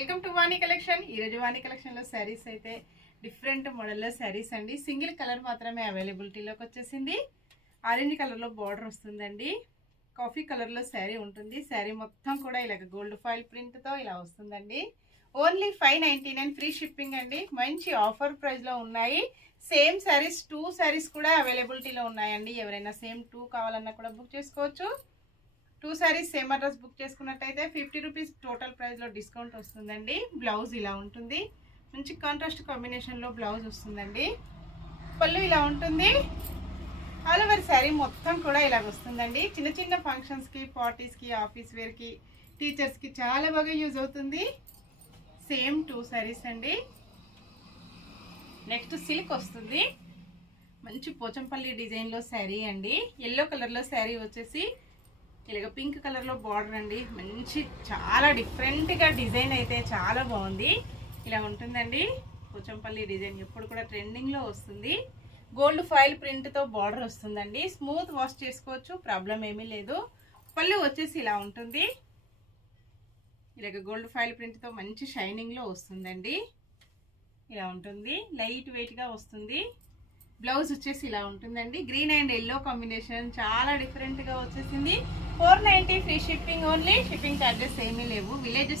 Welcome to Vani collection. ఈరోజు వాణి కలెక్షన్లో శారీస్ అయితే డిఫరెంట్ మోడల్లో శారీస్ అండి. సింగిల్ కలర్ మాత్రమే అవైలబిలిటీలోకి వచ్చేసింది. ఆరెంజ్ కలర్లో బార్డర్ వస్తుందండి. కాఫీ కలర్లో శారీ ఉంటుంది. శారీ మొత్తం కూడా ఇలాగ గోల్డ్ ఫాయిల్ ప్రింట్తో ఇలా వస్తుందండి. ఓన్లీ 599 ఫ్రీ షిప్పింగ్ అండి. మంచి ఆఫర్ ప్రైస్లో ఉన్నాయి. సేమ్ శారీస్ 2 శారీస్ కూడా అవైలబిలిటీలో ఉన్నాయండి. ఎవరైనా సేమ్ 2 కావాలన్నా కూడా బుక్ చేసుకోవచ్చు. 2 శారీస్ సేమ్ అడ్రస్ బుక్ చేసుకున్నట్టయితే 50 రూపీస్ టోటల్ ప్రైస్లో డిస్కౌంట్ వస్తుందండి. బ్లౌజ్ ఇలా ఉంటుంది. మంచి కాంట్రాస్ట్ కాంబినేషన్లో బ్లౌజ్ వస్తుందండి. పళ్ళు ఇలా ఉంటుంది. ఆల్ ఓవర్ శారీ మొత్తం కూడా ఇలా వస్తుందండి. చిన్న చిన్న ఫంక్షన్స్కి, పార్టీస్కి, ఆఫీస్ వేర్కి, టీచర్స్కి చాలా బాగా యూజ్ అవుతుంది. సేమ్ 2 శారీస్ అండి. నెక్స్ట్ సిల్క్ వస్తుంది. మంచి పోచంపల్లి డిజైన్లో శారీ అండి. ఎల్లో కలర్లో శారీ వచ్చేసి ఇలాగ పింక్ కలర్లో బార్డర్ అండి. మంచి చాలా డిఫరెంట్గా డిజైన్ అయితే చాలా బాగుంది. ఇలా ఉంటుందండి. పోచంపల్లి డిజైన్ ఎప్పుడు కూడా ట్రెండింగ్లో వస్తుంది. గోల్డ్ ఫాయిల్ ప్రింట్తో బార్డర్ వస్తుందండి. స్మూత్ వాష్ చేసుకోవచ్చు, ప్రాబ్లం ఏమీ లేదు. పళ్ళు వచ్చేసి ఇలా ఉంటుంది. ఇలాగ గోల్డ్ ఫాయిల్ ప్రింట్తో మంచి షైనింగ్లో వస్తుందండి. ఇలా ఉంటుంది. లైట్ వెయిట్గా వస్తుంది. బ్లౌజ్ వచ్చేసి ఇలా ఉంటుందండి. గ్రీన్ అండ్ ఎల్లో కాంబినేషన్ చాలా డిఫరెంట్గా వచ్చేసింది. 490 free shipping only. Shipping charges ఏమీ లేవు. విలేజెస్